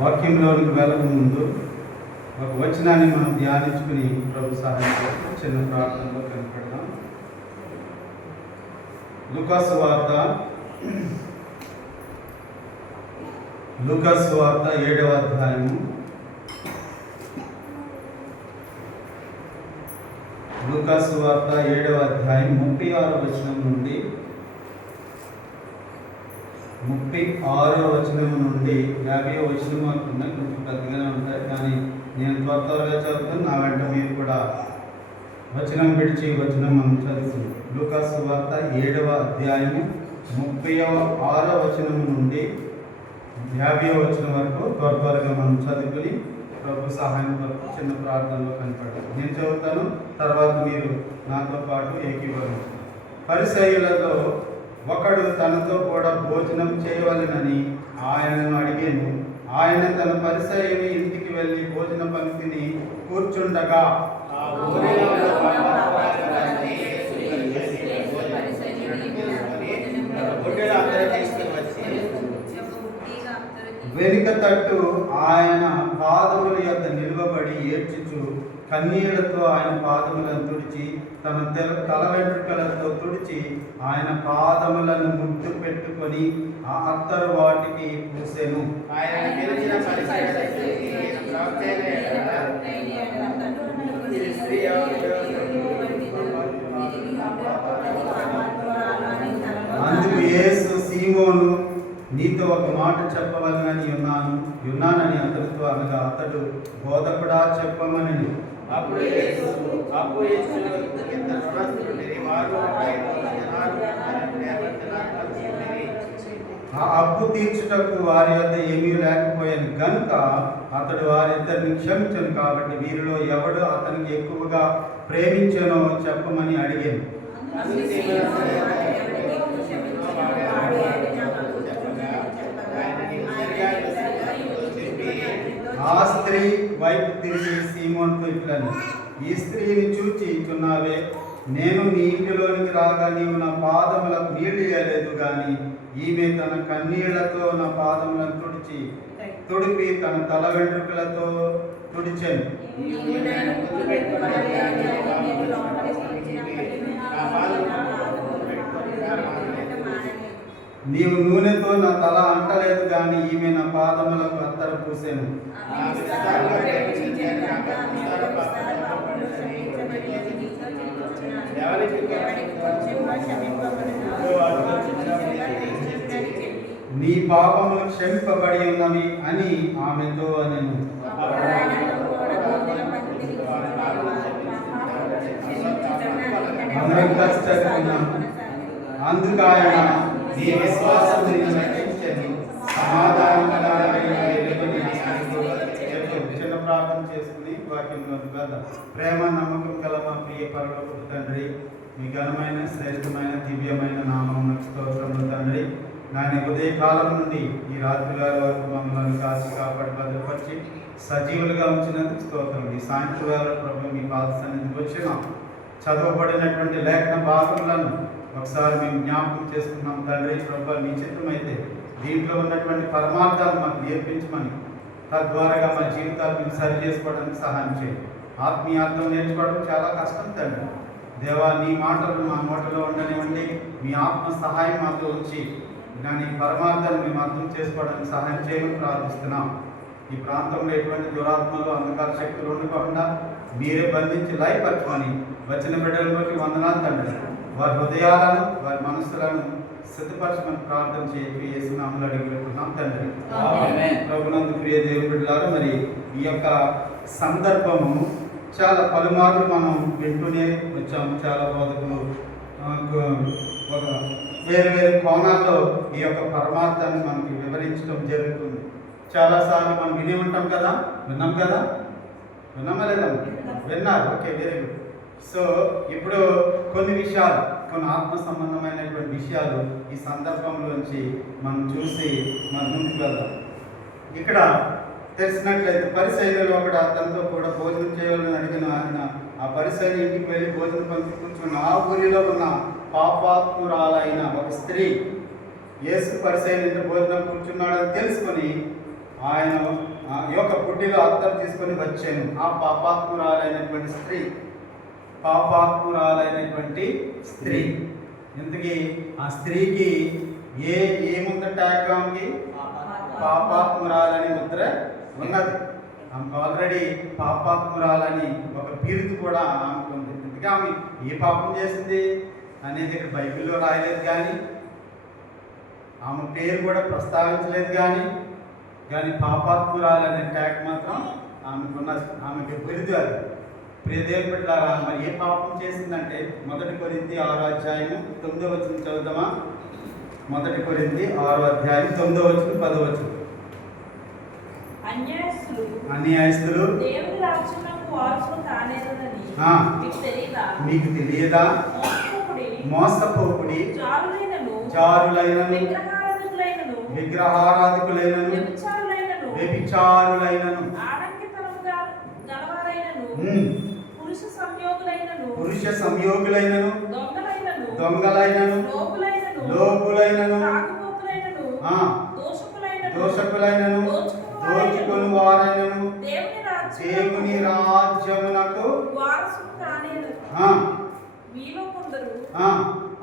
వాక్యంలోనికి వెళ్ళక ముందు ఒక వచనాన్ని మనం ధ్యానించుకుని ప్రభు సహాయంతో చిన్న ప్రార్థనలో కనిపెడదాం. లూకాసు వార్త 7వ అధ్యాయము. లూకాసు వార్త 7వ అధ్యాయం 36వ వచనం నుండి 36వ వచనం నుండి 50వ వచనం వరకు ఉన్నాయి. కొంచెం పెద్దగానే ఉంటాయి, కానీ నేను త్వరగా చదువుతాను. నా వెంట మీరు కూడా వచనం విడిచి వచనం మనం చదువుతుంది. లూకాసు వార్త 7వ అధ్యాయము 36వ వచనం నుండి 50వ వచనం వరకు త్వరగా మనం చదువుకుని ప్రభు సహాయం వరకు చిన్న ప్రార్థనలో కనపడతాం. నేను చదువుతాను, తర్వాత మీరు నాతో పాటు ఏకీభవించారు. పరిసయ్యులలో ఒకడు తనతో కూడా భోజనం చేయవలెనని ఆయనను అడిగాను. ఆయన తన పరిసయ్యుని ఇంటికి వెళ్ళి భోజన పంక్తిని కూర్చుండగా వెనుక తట్టు ఆయన పాదముల యొద్ద నిలువబడి ఏడ్చుచు కన్నీళ్లతో ఆయన పాదములను తుడిచి తన తల వెంట్రుకలతో తుడిచి ఆయన పాదములను ముద్దు పెట్టుకొని ఆ అత్తరు వాటికి పూసెను. అందుకు యేసు, సీమోను, నీతో ఒక మాట చెప్పవలనని ఉన్నానని అతనితో అనగా అతడు, బోధకుడా, చెప్పమని. ఆ అప్పు తీర్చుటకు వారి వద్ద ఏమీ లేకపోయాను గనుక అతడు వారిద్దరిని క్షమించను. కాబట్టి వీరిలో ఎవడు అతనికి ఎక్కువగా ప్రేమించనో చెప్పమని అడిగాను. ఆ స్త్రీ వైపు తిరిగి సీమోనుతో ఇట్లని, ఈ స్త్రీని చూచి చున్నావే, నేను నీ ఇంటిలోనికి రాగా నీవు నా పాదములకు నీళ్లు ఇయ్యలేదు, కానీ ఈమె తన కన్నీళ్లతో నా పాదములను తుడిపి తన తల వెంట్రుకలతో తుడిచెను. నీవు నూనెతో నా తల అంటలేదు, కానీ ఈమె నా పాదములకు అత్తరు పూసెను. నీ పాపములు క్షమింపబడి ఉన్నవి అని ఆమెతో అనెను. అందుకు ఆయన, నీ విశ్వాసం నిన్ను రక్షించెను, చిన్న ప్రార్థన చేసుకుని వాక్యంలోకి వెళ్దాం. ప్రేమ నమ్మకం గల మా ప్రియ పరలోకపు తండ్రి, మీ ఘనమైన శ్రేష్టమైన దివ్యమైన నామమునకు స్తోత్రములు తండ్రి. నాని ఉదయ కాలం నుండి ఈ రాత్రి వేళ వరకు మమ్మల్ని కాచి కాపాడి భద్రపరిచి సజీవులుగా ఉంచినందుకు స్తోత్రం. ఈ సాయంత్రం వేళ ప్రభు మీ పాద సన్నిధికి వచ్చినాం. చదవబడినటువంటి లేఖన భాగములను ఒకసారి మేము జ్ఞాపకం చేసుకున్నాం తండ్రి. ప్రభు మీ చిత్తమైతే దీంట్లో ఉన్నటువంటి పరమార్థాలు మాకు నేర్పించమని, తద్వారాగా మా జీవితాలు మేము సరి చేసుకోవడానికి సహాయం చేయండి. ఆత్మీయార్థం నేర్చుకోవడం చాలా కష్టం తండ్రి. దేవా, నీ మాటలు మా నోటలో ఉండనివ్వండి. మీ ఆత్మ సహాయం మాతో ఉంచి దాని పరమార్థాన్ని మేము అర్థం చేసుకోవడానికి సహాయం చేయమని ప్రార్థిస్తున్నాం. ఈ ప్రాంతంలో ఎటువంటి దురాత్మలు, అంధకార శక్తులు ఉండకుండా మీరే బంధించి లయపరచమని వచ్చిన బిడ్డలలోకి వందనాలు తండ్రి. వారి హృదయాలను, వారి మనస్సులను సిద్ధపరచమని ప్రార్థన చేసి యేసునామములో అడిగి పెట్టుకున్నాం తండ్రి. ప్రభునందు ప్రియ దేవుని బిడ్డలారా, మరి ఈ యొక్క సందర్భము చాలా పలుమార్లు మనం వింటూనే వచ్చాము. చాలా బోధకులు ఒక వేరు కోణాల్లో ఈ యొక్క పరమార్థాన్ని మనకి వివరించడం జరుగుతుంది. చాలాసార్లు మనం వినే ఉంటాం కదా, విన్నాం కదా, విన్నామా లేదా? విన్నారు, ఓకే, వెరీ గుడ్. సో ఇప్పుడు కొన్ని విషయాలు, కొన్ని ఆత్మ సంబంధమైనటువంటి విషయాలు ఈ సందర్భంలోంచి మనం చూసి మనం ముందుకు వెళ్దాం. ఇక్కడ తెలిసినట్లయితే పరిసయ్యులలో ఒకడు అతనితో కూడా భోజనం చేయాలని అడిగిన ఆయన ఆ పరిసయ్యుని ఇంటికి వెళ్ళి భోజన పంక్తి కూర్చున్న ఆ ఊరిలో ఉన్న పాపాత్మురాలైన ఒక స్త్రీ యేసు పరిసయ్యుని ఇంటి భోజనం కూర్చున్నాడని తెలుసుకొని ఆయన ఈ యొక్క బుడ్డిలో అద్దం తీసుకొని వచ్చాను. ఆ పాపాత్మురాలైనటువంటి స్త్రీ ఇంతకీ ఆ స్త్రీకి ఏముంది ట్యాగ్రామ్కి? పాపాత్మురాలని ముద్ర ఉన్నది. ఆమెకు ఆల్రెడీ పాపాత్మురాలని ఒక బిరుదు కూడా ఆమెకు ఉంది. ఇంతకీ ఆమె ఏ పాపం చేసింది అనేది ఇక్కడ బైబిల్లో రాయలేదు, కానీ ఆమె పేరు కూడా ప్రస్తావించలేదు, కానీ పాపాత్మురాలనే ట్యాగ్ మాత్రం ఆమెకు ఉన్నది. ఆమెకి బిరుదు అది. ప్రియదేవుని బిడ్డలారా, మరి ఏ పాపం చేసిందంటే 1 కొరింథీ 6వ అధ్యాయము 9వ వచనం చదువుదామా? 1 కొరింథీ 6వ అధ్యాయం 9వ వచనం 10వ వచనం. అన్యాయస్తులు దేవుని రాజ్యమునకు వారసులు కానేరని మీకు తెలియదా? మోసపోకుడి, జారులైనను, విగ్రహారాధికులైనను, వ్యభిచారులైనను, పురుష సంయోగులైనను, దొంగలైనను, లోపులైనను, దోషకులైనను, దోచుకొని వారైనను దేవుని రాజ్యమునకు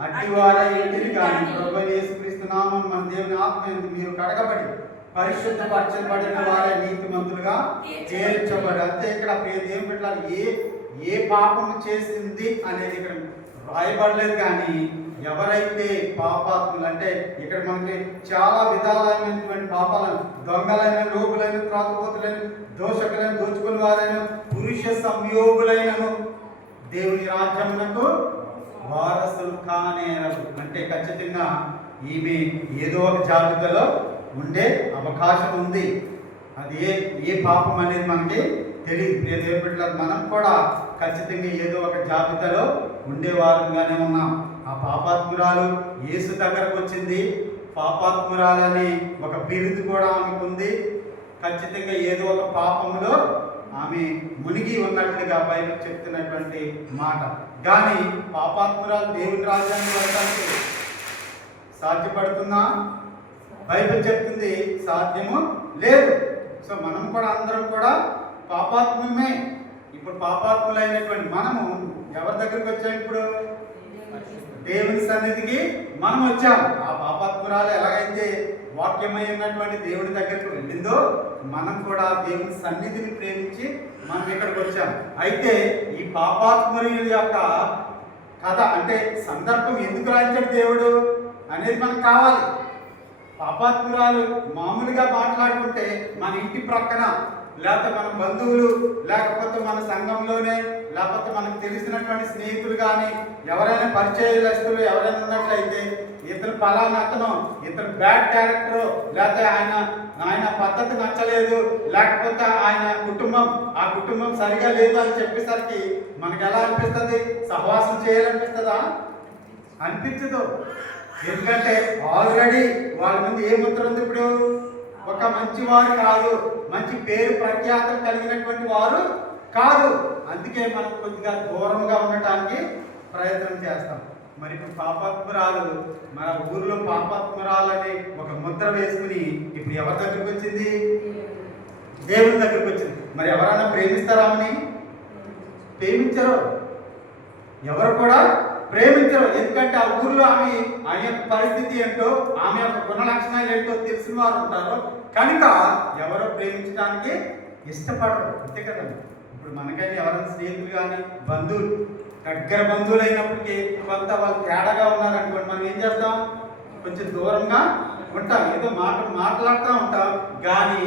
అట్టివారైంటిని కానీ ప్రభువైన యేసుక్రీస్తు నామమున మన దేవుని ఆత్మ యందు మీరు కడగబడి పరిశుద్ధపరచబడిన వారై నీతిమంతులుగా చేర్చబడి. అంతే ఇక్కడ దేవుని బిడ్డలారా, ఏ పాపం చేసింది అనేది ఇక్కడ రాయబడలేదు, కానీ ఎవరైతే పాపాత్ములు అంటే ఇక్కడ మనకి చాలా విధాలైనటువంటి పాపాలను, దొంగలైన, లోపులైన, త్రాగుబోతులైన, దోషకులైన, దోచుకుని వారైన, పురుష సంయోగులైనను దేవుని రాజ్యమునకు వారసులు కానేరరు. అంటే ఖచ్చితంగా ఈమె ఏదో ఒక జాబితాలో ఉండే అవకాశం ఉంది. అది ఏ పాపం అనేది మనకి తెలియదు. దేవుని మనం కూడా ఖచ్చితంగా ఏదో ఒక జాబితాలో ఉండేవారంగానే ఉన్నాం. ఆ పాపాత్మురాలు యేసు దగ్గరకు వచ్చింది. పాపాత్మురాలని ఒక బిరుదు కూడా ఆమెకు ఉంది. ఖచ్చితంగా ఏదో ఒక పాపములో ఆమె మునిగి ఉన్నట్లుగా బైబిల్ చెప్తున్నటువంటి మాట. కానీ పాపాత్మురాలు దేవుని రాజ్యాన్ని వెళ్ళడానికి సాధ్యపడుతుందా? బైబిల్ చెప్తుంది సాధ్యము లేదు. సో మనం కూడా అందరం కూడా పాపాత్ములమే. ఇప్పుడు పాపాత్ములైనటువంటి మనము ఎవరి దగ్గరికి వచ్చాం? ఇప్పుడు దేవుని సన్నిధికి మనం వచ్చాం. ఆ పాపాత్మురాలు ఎలాగైతే వాక్యమై ఉన్నటువంటి దేవుని దగ్గరికి వెళ్ళిందో, మనం కూడా దేవుని సన్నిధిని ప్రేమించి మనం ఇక్కడికి వచ్చాం. అయితే ఈ పాపాత్ముల యొక్క కథ అంటే సందర్భం ఎందుకు రాయించాడు దేవుడు అనేది మనకు కావాలి. పాపాత్మురాలు మామూలుగా మాట్లాడుకుంటే మన ఇంటి ప్రక్కన, లేకపోతే మన బంధువులు, లేకపోతే మన సంఘంలోనే, లేకపోతే మనకు తెలిసినటువంటి స్నేహితులు కానీ ఎవరైనా పరిచయస్తులు ఎవరైనా ఉన్నట్లయితే, ఇతను పలానా అతను, ఇతను బ్యాడ్ క్యారెక్టర్, లేకపోతే ఆయన పద్ధతి నచ్చలేదు, లేకపోతే ఆయన ఆ కుటుంబం సరిగా లేదు అని చెప్పేసరికి మనకు ఎలా అనిపిస్తుంది? సహవాసం చేయాలనిపిస్తుందా? అనిపించదు. ఎందుకంటే ఆల్రెడీ వాళ్ళ ముందు ఏ ముద్ర ఉంది? ఇప్పుడు ఒక మంచి వారు కాదు, మంచి పేరు ప్రఖ్యాతలు కలిగినటువంటి వారు కాదు. అందుకే మనం కొద్దిగా దూరంగా ఉండటానికి ప్రయత్నం చేస్తాం. మరి ఇప్పుడు పాపాత్మురాలు మన ఊర్లో పాపాత్మురాలని ఒక ముద్ర వేసుకుని ఇప్పుడు ఎవరి దగ్గరికి వచ్చింది? దేవుని దగ్గరికి వచ్చింది. మరి ఎవరైనా ప్రేమిస్తారామని? ప్రేమించరు. ఎవరు కూడా ప్రేమించరు. ఎందుకంటే ఆ ఊర్లో ఆమె యొక్క పరిస్థితి ఏంటో, ఆమె యొక్క గుణ లక్షణాలు ఏంటో తెలిసిన వారు ఉంటారు కనుక ఎవరో ప్రేమించడానికి ఇష్టపడరు. అంతే కదండి. ఇప్పుడు మనకైనా ఎవరైనా స్నేహితులు కానీ బంధువులు, దగ్గర బంధువులు అయినప్పటికీ కొంత వాళ్ళు తేడాగా ఉన్నారనుకోండి, మనం ఏం చేస్తాం? కొంచెం దూరంగా ఉంటాం, ఏదో మాట్లాడుతూ ఉంటాం. కానీ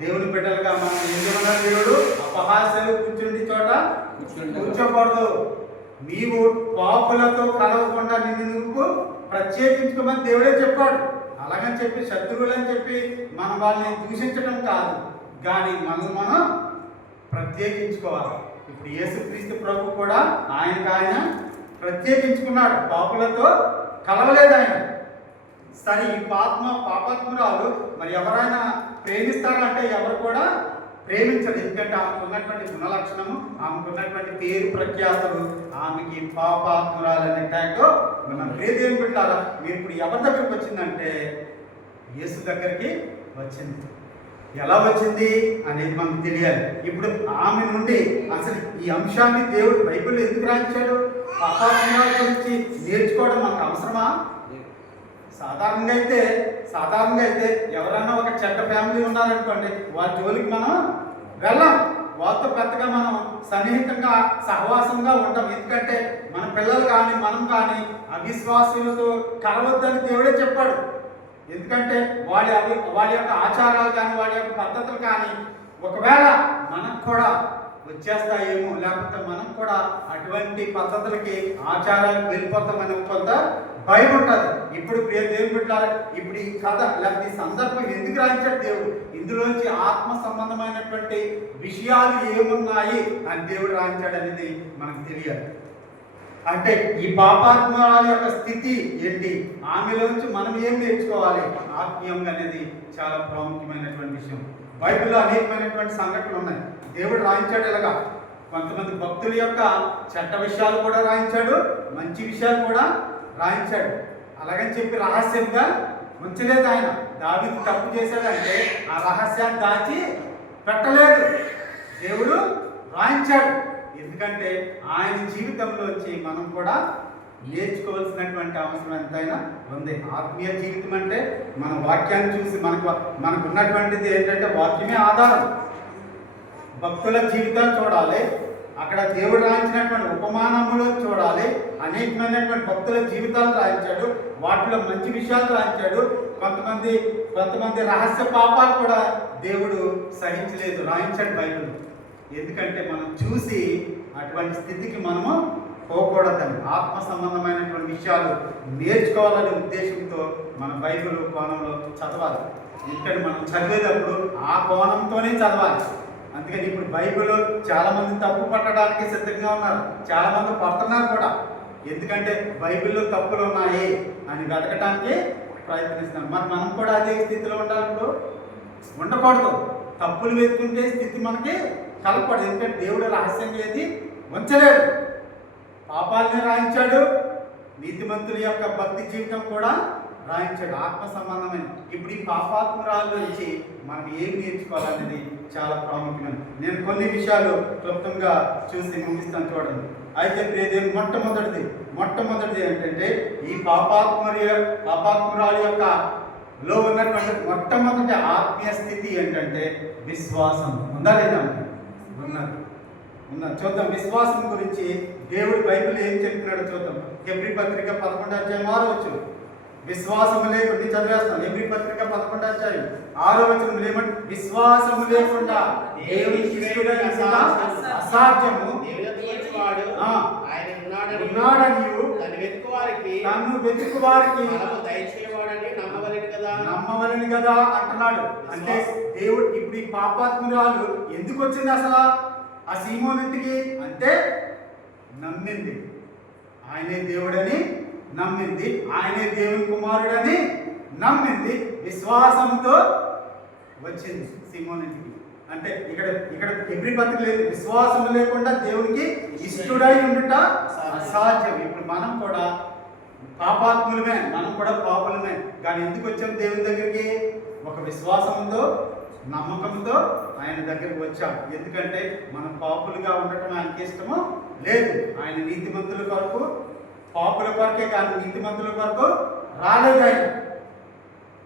దేవుని బిడ్డలుగా మనం ఏం చేయమన్నారు? దేవుడు అపహాస్యాలు కూర్చుండి చోట కూర్చోకూడదు. నీవు పాపులతో కలవకుండా నువ్వు ప్రత్యేకించుకోమని దేవుడే చెప్పాడు. అలాగని చెప్పి శత్రువులని చెప్పి మనం వాళ్ళని దూషించడం కాదు, కానీ మనం ప్రత్యేకించుకోవాలి. ఇప్పుడు యేసుక్రీస్తు ప్రభు కూడా ఆయన ప్రత్యేకించుకున్నాడు, పాపులతో కలవలేదు ఆయన. సరే, ఈ పాపాత్మురాలు మరి ఎవరైనా ప్రేమిస్తారంటే ఎవరు కూడా ప్రేమించదు. ఎందుకంటే ఆమెకు ఉన్నటువంటి గుణలక్షణము, ఆమెకు ఉన్నటువంటి పేరు ప్రఖ్యాతలు ఆమెకి పాపాత్మురాలనే ట్యాగ్తో మనం దేవుని పెట్టాలా. మీరు ఇప్పుడు ఎవరి దగ్గరికి వచ్చిందంటే యేసు దగ్గరికి వచ్చింది. ఎలా వచ్చింది అనేది మనకు తెలియాలి. ఇప్పుడు ఆమె నుండి అసలు ఈ అంశాన్ని దేవుడు బైబిల్లో ఎందుకు రాయించాడు? పాపాత్మల గురించి నేర్చుకోవడం మనకు అవసరమా? సాధారణంగా అయితే ఎవరన్నా ఒక చెడ్డ ఫ్యామిలీ ఉన్నారనుకోండి, వాళ్ళ జోలికి మనం వెళ్ళాం, వాళ్ళతో పెద్దగా మనం సన్నిహితంగా సహవాసంగా ఉంటాం. ఎందుకంటే మన పిల్లలు కానీ మనం కానీ అవిశ్వాసులతో కలవద్దని దేవుడే చెప్పాడు. ఎందుకంటే వాళ్ళ యొక్క ఆచారాలు కానీ వాళ్ళ యొక్క పద్ధతులు కానీ ఒకవేళ మనకు కూడా వచ్చేస్తాయేమో, లేకపోతే మనం కూడా అటువంటి పద్ధతులకి ఆచారాలకు వెళ్ళిపోతామని కొంత భయం ఉంటుంది. ఇప్పుడు దేవుని బిడ్డలారా, ఇప్పుడు ఈ కథ లేకపోతే ఈ సందర్భం ఎందుకు రాయించాడు దేవుడు? ఇందులోంచి ఆత్మ సంబంధమైనటువంటి విషయాలు ఏమున్నాయి అని దేవుడు రాయించాడు అనేది మనకు తెలియాలి. అంటే ఈ పాపాత్మరాల యొక్క స్థితి ఏంటి, ఆమెలోంచి మనం ఏం నేర్చుకోవాలి ఆత్మీయంగా అనేది చాలా ప్రాముఖ్యమైనటువంటి విషయం. బైబిల్లో అనేకమైనటువంటి సంఘటనలు ఉన్నాయి. దేవుడు రాయించాడు ఇలాగా. కొంతమంది భక్తుల యొక్క చెడ్డ విషయాలు కూడా రాయించాడు, మంచి విషయాలు కూడా రాయించాడు. అలాగని చెప్పి రహస్యంగా ఉంచలేదు ఆయన. దావీదు తప్పు చేశాడంటే ఆ రహస్యాన్ని దాచి పెట్టలేదు, దేవుడు రాయించాడు. ఎందుకంటే ఆయన జీవితంలోంచి మనం కూడా నేర్చుకోవాల్సినటువంటి అవసరం ఎంతైనా ఉంది. ఆత్మీయ జీవితం అంటే మన వాక్యాన్ని చూసి మనకు ఉన్నటువంటిది ఏంటంటే వాక్యమే ఆధారం. భక్తుల జీవితాలు చూడాలి, అక్కడ దేవుడు రాయించినటువంటి ఉపమానములు చూడాలి. అనేకమైనటువంటి భక్తుల జీవితాలు రాయించాడు, వాటిలో మంచి విషయాలు రాయించాడు. కొంతమంది రహస్య పాపాలు కూడా దేవుడు సహించలేదు, రాయించాడు బైబిల్. ఎందుకంటే మనం చూసి అటువంటి స్థితికి మనము పోకూడదని, ఆత్మ సంబంధమైనటువంటి విషయాలు నేర్చుకోవాలనే ఉద్దేశంతో మన బైబిల్ కోణంలో చదవాలి. ఎందుకంటే మనం చదివేటప్పుడు ఆ కోణంతోనే చదవాలి. అందుకని ఇప్పుడు బైబిల్ చాలా మంది తప్పు పట్టడానికి సిద్ధంగా ఉన్నారు, చాలా మంది పడుతున్నారు కూడా. ఎందుకంటే బైబిల్లో తప్పులు ఉన్నాయి అని వెతకడానికి ప్రయత్నిస్తున్నాం. మరి మనం కూడా అదే స్థితిలో ఉండాలి, ఉండకూడదు. తప్పులు వెతుకుంటే స్థితి మనకి కలపడు. ఎందుకంటే దేవుడు రహస్యంగా ఏది ఉంచలేదు. పాపాలని రాయించాడు, నీతిమంతుల యొక్క భక్తి జీవితం కూడా రాయించాడు, ఆత్మ సంబంధమైన. ఇప్పుడు ఈ పాపాత్మరాల నుంచి మనం ఏం నేర్చుకోవాలనేది చాలా ప్రాముఖ్యమైన. నేను కొన్ని విషయాలు క్లుప్తంగా చూసి ముగిస్తాను, చూడండి. అయితే ప్రియదేవుని మొట్టమొదటిది ఏంటంటే ఈ పాపాత్మరాల యొక్క లో ఉన్నటువంటి మొట్టమొదటి ఆత్మీయ స్థితి ఏంటంటే విశ్వాసం. ఉందా లేదా? ఉన్నది. చూద్దాం విశ్వాసం గురించి దేవుడు బైబిల్ ఏం చెప్తున్నాడో చూద్దాం. హెబ్రీ పత్రిక 11:6 విశ్వాసము లేకుండా చదివేస్తాను. హెబ్రీ పత్రిక 11:6 ఏమంటే విశ్వాసము లేకుండా దేవునికి అసాధ్యము ఉన్నాడని తను వెతుకు వారికి నమ్మవలని కదా అంటున్నాడు. అంటే దేవుడు ఇప్పుడు ఈ పాపాత్మురాలు ఎందుకు వచ్చింది అసలు ఆ సీమోనింటికి అంటే నమ్మింది, ఆయనే దేవుడని నమ్మింది, ఆయనే దేవుని కుమారుడని నమ్మింది, విశ్వాసంతో వచ్చింది సీమోనింటికి. అంటే ఇక్కడ హెబ్రీ పత్రిక లేదు, విశ్వాసం లేకుండా దేవునికి ఇష్టడై ఉండుట అసాధ్యం. ఇప్పుడు మనం కూడా పాపాత్ములమే, మనం కూడా పాపులమే. కానీ ఎందుకు వచ్చాం దేవుని దగ్గరికి? ఒక విశ్వాసంతో నమ్మకంతో ఆయన దగ్గరికి వచ్చాం. ఎందుకంటే మనం పాపులుగా ఉండటం ఆయనకి ఇష్టము లేదు. ఆయన నీతిమంతుల కొరకు, పాపుల కొరకే కానీ నీతిమంతుల కొరకు రాలేదు. ఆయన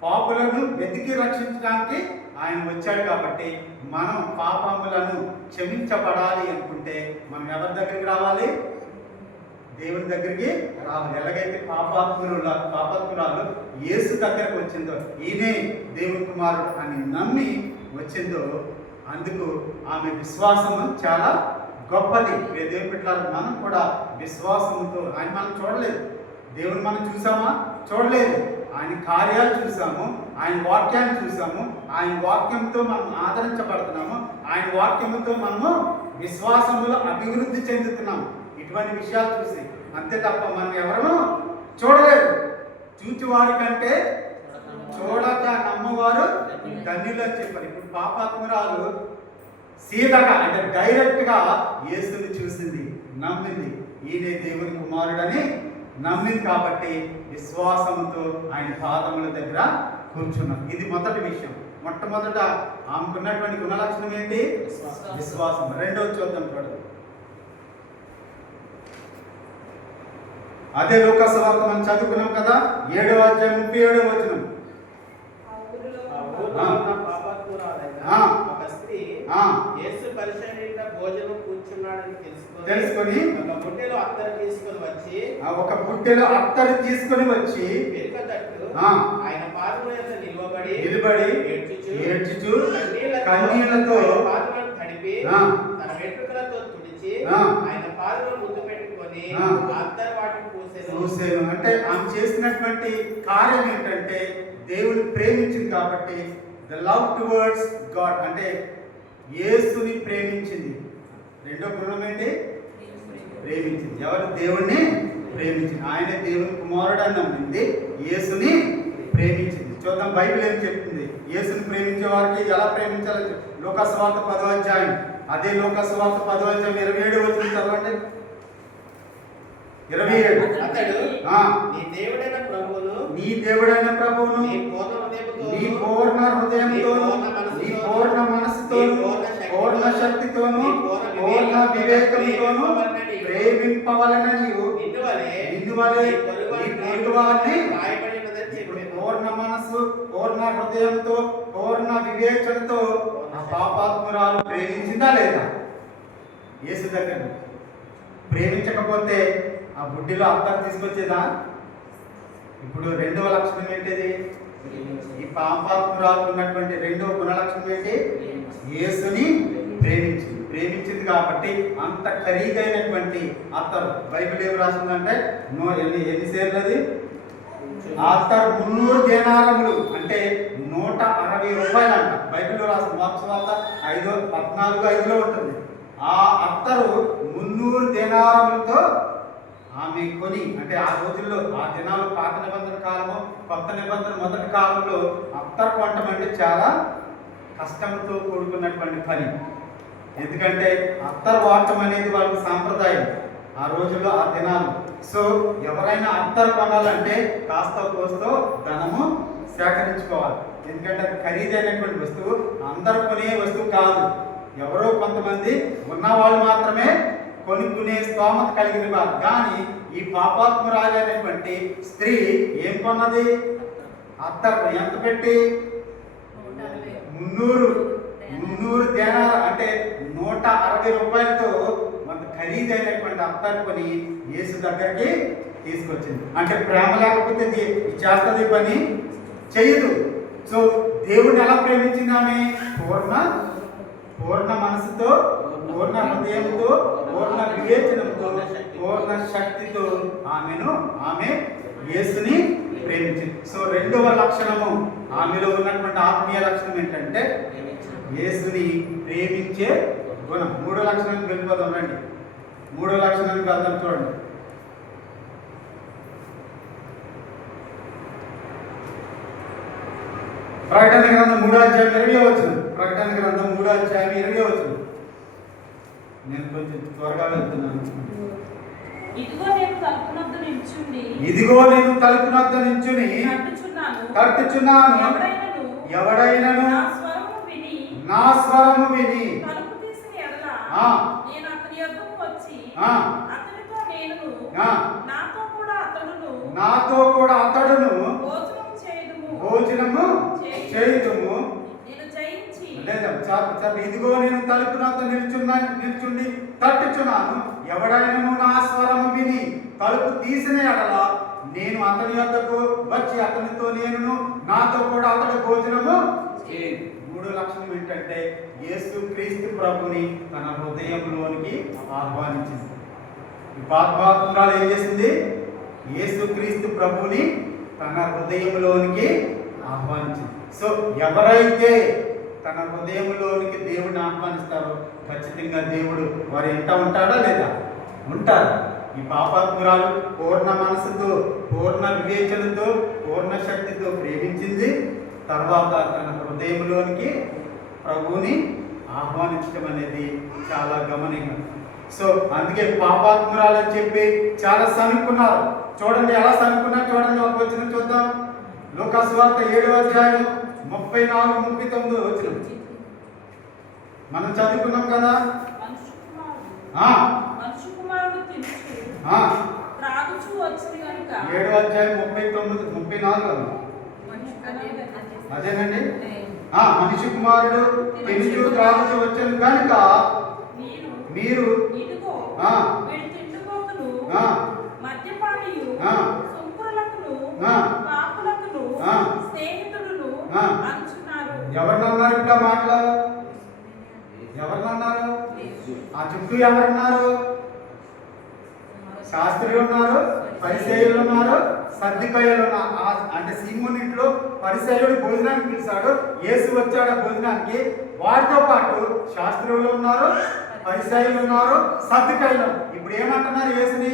పాపులను వెతికి రక్షించడానికి ఆయన వచ్చాడు. కాబట్టి మనం పాపములను క్షమించబడాలి అనుకుంటే మనం ఎవరి దగ్గరికి రావాలి? దేవుని దగ్గరికి రావాలి. ఎలాగైతే పాపాత్మురాలు యేసు దగ్గరకు వచ్చిందో, ఈయనే దేవుని కుమారుడు అని నమ్మి వచ్చిందో, అందుకు ఆమె విశ్వాసము చాలా గొప్పది. దేవుని బిడ్డలారా, మనం కూడా విశ్వాసంతో, ఆయన మనం చూడలేదు, దేవుని మనం చూసామా? చూడలేదు. ఆయన కార్యాలు చూసాము, ఆయన వాక్యాన్ని చూసాము, ఆయన వాక్యంతో మనం ఆదరించబడుతున్నాము, ఆయన వాక్యంతో మనము విశ్వాసములో అభివృద్ధి చెందుతున్నాము. ఇటువంటి విషయాలు చూసి అంతే తప్ప మనం ఎవరూ చూడలేదు. చూచివారి కంటే చూడక నమ్మవారు ధన్యులు అని చెప్పారు. ఇప్పుడు పాపాత్మురాలు సీతగా అంటే డైరెక్ట్గా యేసుని చూసింది, నమ్మింది, ఈయనే దేవుని కుమారుడని నమ్మింది. కాబట్టి విశ్వాసంతో ఆయన పాదముల దగ్గర కూర్చున్నాం. ఇది మొదటి విషయం. మొట్టమొదట ఆమెకున్నటువంటి గుణలక్షణం ఏంటి? విశ్వాసం. రెండోది చూద్దాం చూడండి. అదే లూకాసు వార్త మనం చదువుకున్నాం కదా, 7వ అధ్యాయం 37వ వచనం. ఆ ఊరిలో ఆ ఊరిలో ఉన్న పాపాత్మురాలైన ఒక స్త్రీ యేసు పరిసయ్యుని ఇంట భోజనం కూర్చున్నాడని తెలుసుకొని ఒక బుట్టెలో అత్తరు తీసుకొని వచ్చి వెనుకతట్టు ఆయన పాదముల యొద్ద నిలబడి ఏడ్చుచు కన్నీళ్లతో పాదములను తడిపి తన వెంట్రుకలతో తుడిచి ఆయన పాదములను ముద్దు పెట్టుకొని అత్తరు వాటిని పూసేను. అంటే ఆమె చేసినటువంటి కార్యం ఏంటంటే దేవుని ప్రేమించింది కాబట్టి ద లవ్ టువర్డ్స్ గాడ్, అంటే యేసుని ప్రేమించింది. రెండో గుణం ఏంటి? ప్రేమించింది. ఎవరు? దేవుణ్ణి ప్రేమించింది. ఆయన దేవుని కుమారుడు అని నమ్మింది, యేసుని ప్రేమించింది. చూద్దాం బైబిల్ ఏం చెప్తుంది యేసుని ప్రేమించే వారికి ఎలా ప్రేమించాలని. లూకాసు వార్త 10వ అధ్యాయం, అదే లూకాసు వార్త 10వ అధ్యాయం 27వ వచనం చదవండి. 27. అతడు నీ దేవుడైన ప్రభువును నీ పూర్ణ హృదయంతోను నీ పూర్ణ మనసుతోను పూర్ణ శక్తితోను పూర్ణ వివేకంతోను ప్రేమింపవలెనని ఇందువలే నీ పొరుగువారిని పూర్ణ మనసు పూర్ణ హృదయంతో పూర్ణ వివేచనతో ఆ పాపాత్మురాలు ప్రేమించిందా లేదా? యేసు దగ్గర ప్రేమించకపోతే ఆ బుడ్డిలో అత్తరు తీసుకొచ్చేదా? ఇప్పుడు రెండవ లక్షణం ఏంటిది? ఈ పాపాత్మురాలు ఉన్నటువంటి రెండవ గుణలక్షణం ఏంటి? యేసుని ప్రేమించింది కాబట్టి అంత ఖరీదైనటువంటి అత్తరు. బైబిల్ ఏం రాసిందంటే ఎన్ని సేర్లు అది? అత్తరు 300 దేనారములు, అంటే 160 రూపాయలు అంట. బైబిల్లో రాసిన మార్క్స్ వార్త 14:5లో ఉంటుంది. ఆ అత్తరు 300 దేనారములతో ఆమె కొని, అంటే ఆ రోజుల్లో ఆ దినాలు పాత నిబంధన కాలము కొత్త నిబంధన మొదటి కాలంలో అత్తరు కొనటం అంటే చాలా కష్టంతో కూడుకున్నటువంటి పని. ఎందుకంటే అత్తరు వాడటం అనేది వాళ్ళకి సాంప్రదాయం ఆ రోజుల్లో ఆ దినాలు. సో ఎవరైనా అత్తరు కొనాలంటే కాస్త కోస్తో ధనము సేకరించుకోవాలి. ఎందుకంటే అది ఖరీదైనటువంటి వస్తువు, అందరు కొనే వస్తువు కాదు. ఎవరో కొంతమంది ఉన్నవాళ్ళు మాత్రమే కొనుక్కునే స్తోమత కలిగిన వారు. కానీ ఈ పాపాత్మురాలైనటువంటి స్త్రీ ఏం కొన్నది? అత్తరు. ఎంత పెట్టి? 300 దేనార, అంటే 160 రూపాయలతో మన ఖరీదైనటువంటి అత్తరు కొని యేసు దగ్గరికి తీసుకొచ్చింది. అంటే ప్రేమ లేకపోతే చేస్తుంది పని చేయదు. సో దేవుడిని ఎలా ప్రేమించింది ఆమె? పూర్ణ మనసుతో పూర్ణ హృదయంతో పూర్ణ వివేచనంతో పూర్ణ శక్తితో ఆమె యేసుని ప్రేమించింది. సో రెండవ లక్షణము ఆమెలో ఉన్నటువంటి ఆత్మీయ లక్షణం ఏంటంటే యేసుని ప్రేమించే గుణం. మూడో లక్షణానికి వెళ్ళిపోదాం రండి. మూడో లక్షణానికి వెళ్దాం చూడండి. ప్రకటన గ్రంథం 3వ అధ్యాయం 20వ వచనం. ప్రకటన గ్రంథం 3వ అధ్యాయం 20వ వచనం. నేను కొంచెం త్వరగా వెళ్తున్నాను. ఇదిగో నేను తలుపునొద్ద నించుని తట్టుచున్నాను. ఎవడైనను నా స్వరము విని తలుపు తీసిన ఎడల నేను అతని యొద్దకు వచ్చి అతనితో నేనును నాతో కూడా అతడును భోజనము చేయుదుము. ఇదిగో నేను తలుపునొద్ద నిల్చుండి తట్టుచున్నాను. ఎవడైనను నా స్వరము విని తలుపు తీసిన ఎడల నేను అతని యొద్దకు వచ్చి అతనితో నేనును నాతో కూడా అతడు భోజనము. మూడో లక్షణం ఏంటంటే యేసు క్రీస్తు ప్రభుని తన హృదయంలోనికి ఆహ్వానించింది. ఈ పాపాత్మురాలు ఏం చేసింది? యేసు క్రీస్తు ప్రభుని తన హృదయంలోనికి ఆహ్వానించింది. సో ఎవరైతే తన హృదయంలోనికి దేవుడిని ఆహ్వానిస్తారో ఖచ్చితంగా దేవుడు వారి ఇంట ఉంటాడా లేదా? ఉంటారు. ఈ పాపాత్మురాలు పూర్ణ మనసుతో పూర్ణ వివేచనతో పూర్ణ శక్తితో ప్రేమించింది. తర్వాత తన హృదయంలోనికి ప్రభువుని ఆహ్వానించడం అనేది చాలా గమనీయం. సో అందుకే పాపాత్మురాలని చెప్పి చాలా సనుక్కున్నారు. చూడండి ఎలా సనుక్కున్నారు చూడండి. ఒక వచనం చూద్దాం. లూకాసు వార్త 7వ అధ్యాయం 34, 39 వచ్చిన మనం చదువుకున్నాం కదా. మనుష్య కుమారుడు తినుచు త్రాగుచు వచ్చి గనుక 7వ అధ్యాయం 39, 34 అదేనండి. మనిషి కుమారుడు తినుచు త్రాగుచు వచ్చాను కనుక మీరు ఇదిగో వీడు తిండిపోతులు మద్యపానీయు సుంకురులకును పాపులకును స్నేహితుడును అంటున్నారు. ఎవరినన్నారు ఇప్పుడు ఆ మాటలు? ఎవరినన్నారు? ఆ చుట్టూ ఎవరున్నారు? శాస్త్రులు ఉన్నారు, పరిసయ్యులు ఉన్నారు, సద్దుకయ్యలు ఉన్నారు. అంటే సీమోను ఇంట్లో పరిసయ్యుడు భోజనానికి పిలిచాడు, యేసు వచ్చాడు భోజనానికి. వారితో పాటు శాస్త్రులు ఉన్నారు, పరిసయ్యులు ఉన్నారు, సద్దుకయ్యలు. ఇప్పుడు ఏమంటున్నారు యేసుని?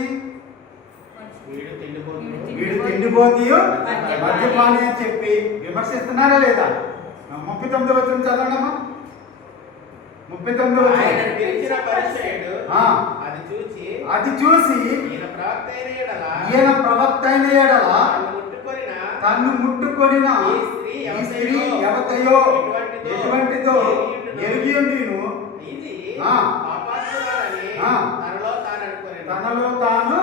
వీడు తిండిపోతీయు మద్యపాని అని చెప్పి విమర్శిస్తున్నారా లేదా? 39 వచ్చిన చదవండమ్మా. 39 అది చూసి ఈయన ప్రవక్త అయిన ఎడల తన్ను ముట్టుకొనిన ఈ స్త్రీ ఎవతయో ఎటువంటిదో ఎరిగి నేను తనలో తాను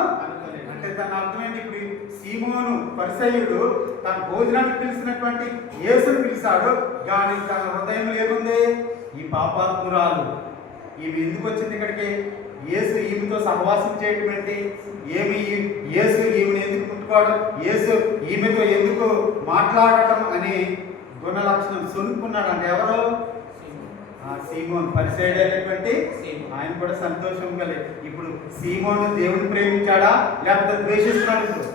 అంటే తన అర్థమైంది. ఇప్పుడు సీమోను పరిసయ్యుడు తన భోజనానికి పిలిచినటువంటి యేసును పిలిచాడు, కానీ తన హృదయంలో ఏముంది? ఈ పాపాత్మురాలు ఈమె ఎందుకు వచ్చింది ఇక్కడికి? యేసు ఈమెతో సహవాసం చేయటం ఏంటి? యేసు ఈమెను ఎందుకు ముట్టుకోవడం, యేసు ఈమెతో ఎందుకు మాట్లాడటం అని గుణ లక్షణం సొనుక్కున్నాడు. అంటే ఎవరు? సీమోను పరిసయ్యుడు అయినటువంటి ఆయన కూడా సంతోషం కలిగి. ఇప్పుడు సీమోను దేవుని ప్రేమించాడా లేకపోతే ద్వేషిస్తున్నాడు? ఇప్పుడు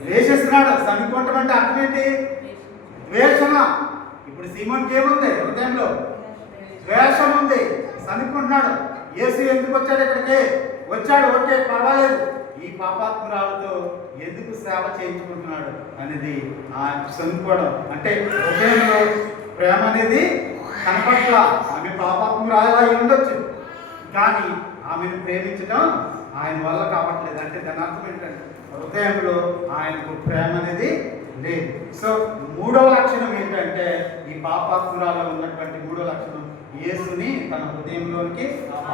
ద్వేషిస్తున్నాడు. సనుక్కోవటం అంటే అర్థం ఏంటి? ద్వేషణ. ఇప్పుడు సీమోన్కి ఏముంది? హృదయంలో ద్వేషం ఉంది, సనుక్కుంటున్నాడు. యేసు ఎందుకు వచ్చాడు ఇక్కడికి? వచ్చాడు, ఓకే పర్వాలేదు. ఈ పాపాత్మురాలతో ఎందుకు సేవ చేయించుకుంటున్నాడు అనేది సనుక్కోవడం. అంటే హృదయంలో ప్రేమ అనేది కనపట్ల. ఆమె పాపాత్మురాలు అయి ఉండొచ్చు, కానీ ఆమెను ప్రేమించడం ఆయన వల్ల కావట్లేదు. అంటే దాని అర్థం ఏంటంటే హృదయంలో ఆయనకు ప్రేమ అనేది లేదు. సో 3వ లక్షణం ఏంటంటే ఈ పాపాత్మురాల్లో ఉన్నటువంటి 3వ లక్షణం యేసుని తన హృదయంలోనికి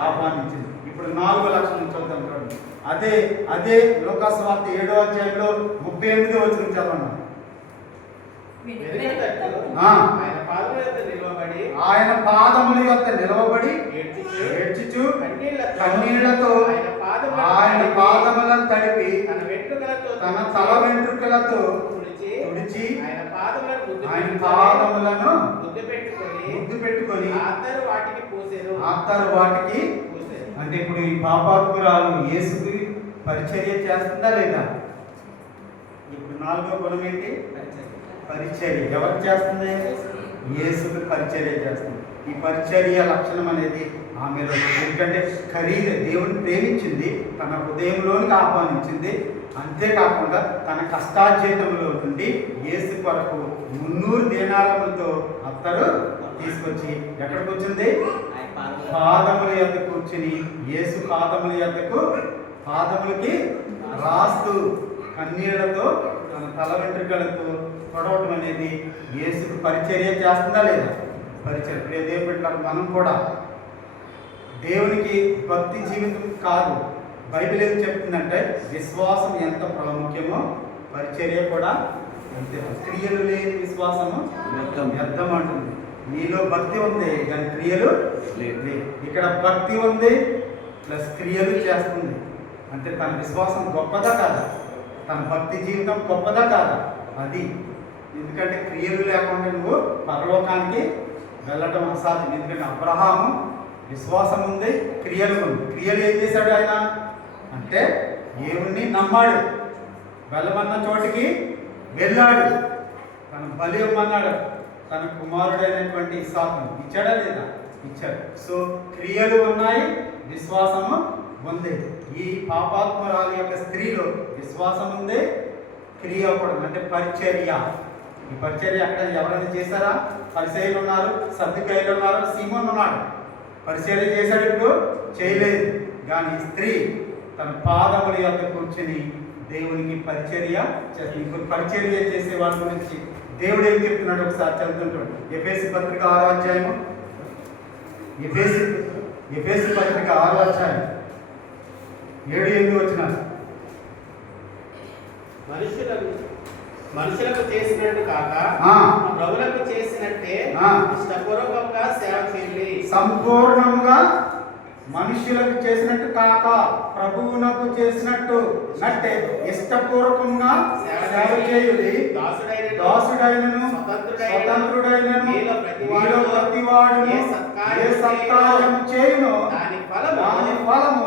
ఆహ్వానించింది. ఇప్పుడు 4వ లక్షణం చూద్దాం చూడండి. అదే లూకాసు వార్త 7వ అధ్యాయంలో 38వ వచనం చదవండి. ఆయన పాదముల యొద్ద నిలవబడి ఏడ్చుచు కన్నీళ్లతో ఆయన పాదములను తడిపి తన తల వెంట్రుకలతో తుడిచి ఆయన పాదములను ముద్దు పెట్టుకొని అత్తరు వాటికి అంటే ఇప్పుడు ఈ పాపాత్మురాలు యేసుకి పరిచర్య చేస్తుందా లేదా? ఇప్పుడు 4వ గుణం ఏంటి? పరిచర్య. ఎవరు చేస్తుంది? యేసుకి పరిచర్య చేస్తుంది. ఈ పరిచర్య లక్షణం అనేది ఆమెలో ఎందుకంటే ఖరీదు దేవుని ప్రేమించింది, తన హృదయంలోనికి ఆహ్వానించింది. అంతేకాకుండా తన కష్టార్జితంలో నుండి యేసు కొరకు 300 దేనారములతో అత్తరు తీసుకొచ్చి ఎక్కడికి వచ్చింది? పాదముల యొద్ద కూర్చుని యేసు పాదములకి రాస్తూ కన్నీళ్లతో తన తల వెంట్రుకలతో తొడవటం అనేది యేసుకు పరిచర్య చేస్తుందా లేదా? పరిచర్య. ప్రియ దేవుని బిడ్డలారా, మనం కూడా దేవునికి భక్తి జీవితం కాదు, బైబిల్ ఏం చెప్తుందంటే విశ్వాసం ఎంత ప్రాముఖ్యమో పరిచర్య కూడా అంతే. క్రియలు లేని విశ్వాసము వ్యర్థం అంటుంది. నీలో భక్తి ఉంది కానీ క్రియలు లేదు. ఇక్కడ భక్తి ఉంది ప్లస్ క్రియలు చేస్తుంది. అంటే తన విశ్వాసం గొప్పదా కాదా? తన భక్తి జీవితం గొప్పదా కాదా? అది ఎందుకంటే క్రియలు లేకుండా నువ్వు పరలోకానికి వెళ్ళటం అసాధ్యం. ఎందుకంటే అబ్రహాము విశ్వాసం ఉంది, క్రియలు ఉంది. క్రియలు ఏం చేశాడు ఆయన అంటే దేవుణ్ణి నమ్మాడు, వెళ్ళమన్న చోటికి వెళ్ళాడు, తన బలి ఇవ్వమన్నాడు, తన కుమారుడైనటువంటి ఇస్సాకును ఇచ్చాడా లేదా? ఇచ్చాడు. సో క్రియలు ఉన్నాయి, విశ్వాసము ఉంది. ఈ పాపాత్మరాలు యొక్క స్త్రీలో విశ్వాసం ఉంది, క్రియ కూడా అంటే పరిచర్య. ఈ పరిచర్య అక్కడ ఎవరైనా చేశారా? పరిచర్యలు ఉన్నారు, సద్దుకాయలు ఉన్నారు, సీమోను ఉన్నాడు. పరిచర్య చేశాడు, ఇప్పుడు చేయలేదు. కానీ స్త్రీ తన పాదముల యొక్క కూర్చుని దేవునికి పరిచర్య చేస్తుంది. ఇప్పుడు పరిచర్య చేసే వాళ్ళ గురించి దేవుడు ఏం చెప్తున్నాడు ఒకసారి చదువుతుంటాడు. ఎఫెసీ పత్రిక 6వ అధ్యాయము, ఎఫెసీ పత్రిక 6వ అధ్యాయం 7-8 వచనాలు. మనుషులకు చేసినట్టు కాక ప్రభువులకు చేసినట్టే ఇష్టపూర్వకంగా సేవ చేయండి. సంపూర్ణంగా మనుషులకు చేసినట్టు కాక ప్రభువునకు చేసినట్టు నట్టే ఇష్టపూర్వకంగా సేవ చేయుడి. దాసుడైనను స్వతంత్రుడైనను మీలో ప్రతివాడును ఏ సత్కార్యం చేయును దాని ఫలము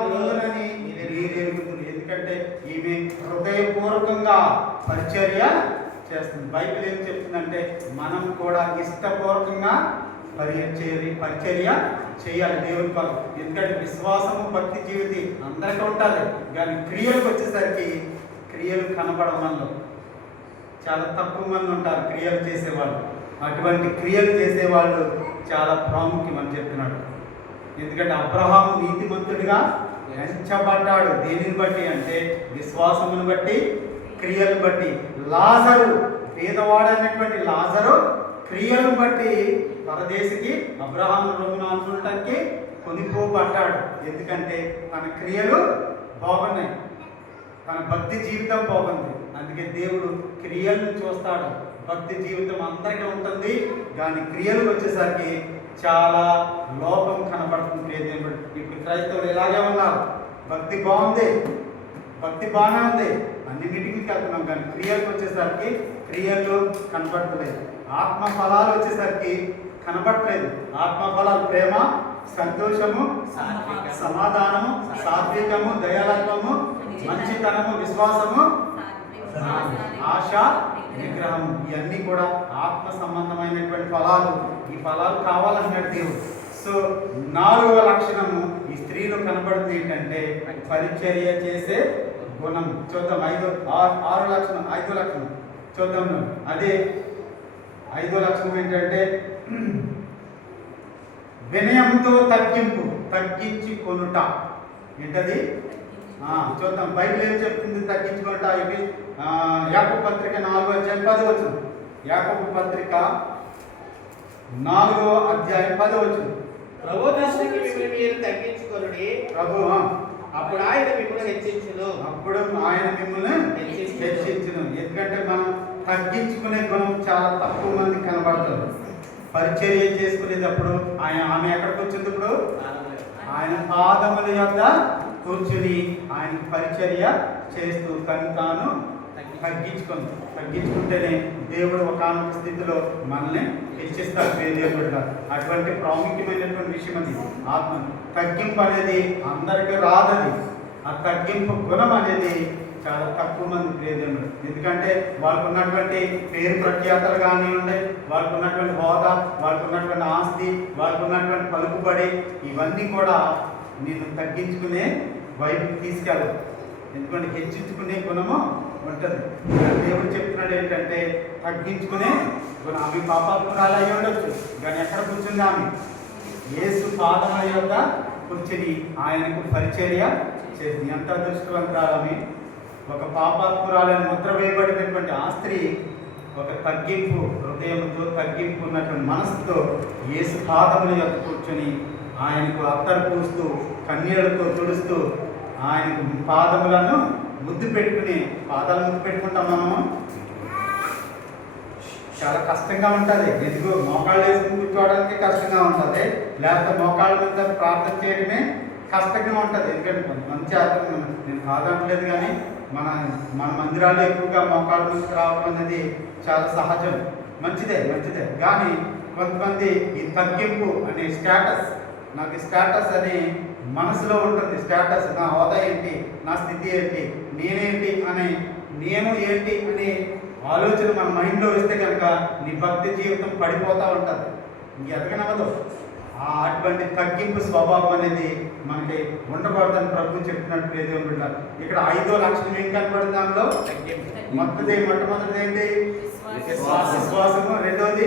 పొందునని మీరెరుగుదురు. ఎందుకంటే ఈమె హృదయపూర్వకంగా పరిచర్య చేస్తుంది. బైబిల్ ఏం చెప్తుందంటే మనం కూడా ఇష్టపూర్వకంగా పరిచర్య చేయాలి దేవుని కొరకు. ఎందుకంటే విశ్వాసము భక్తి జీవితి అందరికీ ఉంటుంది, కానీ క్రియలకు వచ్చేసరికి క్రియలు కనపడడం మనలో చాలా తక్కువ మంది ఉంటారు క్రియలు చేసేవాళ్ళు. అటువంటి క్రియలు చేసేవాళ్ళు చాలా ప్రాముఖ్యం అని చెప్తున్నాడు. ఎందుకంటే అబ్రహాము నీతిమంతుడిగా ఎంచబడ్డాడు. దేనిని బట్టి అంటే విశ్వాసమును బట్టి, క్రియలను బట్టి. లాజరు పేదవాడైనటువంటి లాజరు క్రియలను బట్టి పరదేశికి అబ్రహాము రొమ్మున అంటుంటానికి కొనిపోబడ్డాడు. ఎందుకంటే తన క్రియలు బాగున్నాయి, తన భక్తి జీవితం బాగుంది. అందుకే దేవుడు క్రియలను చూస్తాడు. భక్తి జీవితం అందరికీ ఉంటుంది, కానీ క్రియలకు వచ్చేసరికి చాలా లోపం కనబడుతుంది. ఇప్పుడు క్రైస్తవులు ఇలాగే ఉన్నారు. భక్తి బాగుంది, భక్తి బాగానే ఉంది, అన్ని మీటింగ్కి వెళ్తున్నాం, కానీ క్రియలకు వచ్చేసరికి క్రియలు కనబడట్లేదు. ఆత్మ ఫలాలు వచ్చేసరికి కనబడట్లేదు. ఆత్మ ఫలాలు ప్రేమ, సంతోషము, సమాధానము, సాత్వికము, దయాళత్వము, మంచితనము, విశ్వాసము, ఆశ, నిగ్రహము, ఇవన్నీ కూడా ఆత్మ సంబంధమైనటువంటి ఫలాలు. ఈ ఫలాలు కావాలన్నాడు దేవుడు. సో 4వ లక్షణము ఈ స్త్రీలో కనబడుతుంది ఏంటంటే పరిచర్య చేసే గుణం. చూద్దాం 5 లక్షణం చూద్దాం. అదే 5వ లక్షణం ఏంటంటే వినయంతో తగ్గించి కొనుట. ఏంటది? చూద్దాం బైబిల్ ఏం చెప్తుంది తగ్గించుకొనుట. యాకోబు పత్రిక 4వ అధ్యాయం 10వ వచనం. యాకోబు పత్రిక 4వ అధ్యాయం 10వ వచనం. ప్రభు దృష్టికి మిమ్మల్ని మీరు తగ్గించుకొనుడి, అప్పుడు ఆయన మిమ్మల్ని హెచ్చించును. ఎందుకంటే మనం తగ్గించుకునే గుణం చాలా తక్కువ మంది కనబడతారు. పరిచర్య చేసుకునేటప్పుడు ఆమె ఎక్కడికి వచ్చింది? ఇప్పుడు ఆయన పాదముల యొక్క కూర్చుని ఆయనకి పరిచర్య చేస్తూ తాను తగ్గించుకుంటేనే దేవుడు ఒకానొక స్థితిలో మనల్ని హెచ్చిస్తాడు. దేవుడు అటువంటి ప్రాముఖ్యమైనటువంటి విషయం అది. ఆత్మ తగ్గింపు అనేది అందరికీ రాదది. ఆ తగ్గింపు గుణం అనేది చాలా తక్కువ మంది ప్రియదేవుడు. ఎందుకంటే వాళ్ళకు ఉన్నటువంటి పేరు ప్రఖ్యాతలు కానివ్వండి, వాళ్ళకు ఉన్నటువంటి హోదా, వాళ్ళకు ఉన్నటువంటి ఆస్తి, వాళ్ళకు ఉన్నటువంటి పలుకుబడి, ఇవన్నీ కూడా నేను తగ్గించుకునే వైపుకి తీసుకెళ్ళదు. ఎందుకంటే హెచ్చించుకునే గుణము ఉంటుంది. దేవుడు చెప్తున్నాడు ఏంటంటే తగ్గించుకునే గుణం. ఆమె పాపాత్మురాలు అయి ఉండొచ్చు, కానీ ఎక్కడ కూర్చుంది? ఆమె యేసు పాదముల యొక్క కూర్చుని ఆయనకు పరిచర్య చేసింది. ఎంత అదృష్టవంతురాలని! ఒక పాపాత్మురాలని ముద్ర వేయబడినటువంటి ఆ స్త్రీ ఒక తగ్గింపు హృదయంతో, తగ్గింపు ఉన్నటువంటి మనసుతో యేసు పాదముల యొక్క కూర్చొని ఆయనకు అత్తరు పూస్తూ, కన్నీళ్లతో తుడుస్తూ, ఆయనకు పాదములను ముద్దు పెట్టుకుని, పాదాలు ముద్దు పెట్టుకుంటాం మనము. చాలా కష్టంగా ఉంటుంది. ఎందుకు? మోకాళ్ళు వేసుకుని కూర్చోవడానికి కష్టంగా ఉంటుంది, లేకపోతే మోకాళ్ళ మీద ప్రార్థన చేయడమే కష్టంగా ఉంటుంది. ఎందుకంటే మంచి అర్థం నేను కాదనట్లేదు, కానీ మన మందిరాలు ఎక్కువగా మోకాళ్ళ మీద రావడం అనేది చాలా సహజం, మంచిదే. కానీ కొంతమంది ఈ తగ్గింపు అనే స్టేటస్, నాకు స్టేటస్ అని మనసులో ఉంటుంది. స్టేటస్, నా హోదా ఏంటి, నా స్థితి ఏంటి, నేనేంటి అనే, నేను ఏంటి అనే ఆలోచన మన మైండ్లో వస్తే కనుక నీ భక్తి జీవితం పడిపోతూ ఉంటుంది, ఇంకెదగనవదు. అటువంటి తగ్గింపు స్వభావం అనేది మనకి ఉండకూడదని ప్రభు చెప్తున్నట్టు ఏదో ఉంటారు. ఇక్కడ 5వ లక్షణం ఏం కనపడుతుంది? దానిలో మొట్టమొదటిది ఏంటి? విశ్వాసము. రెండవది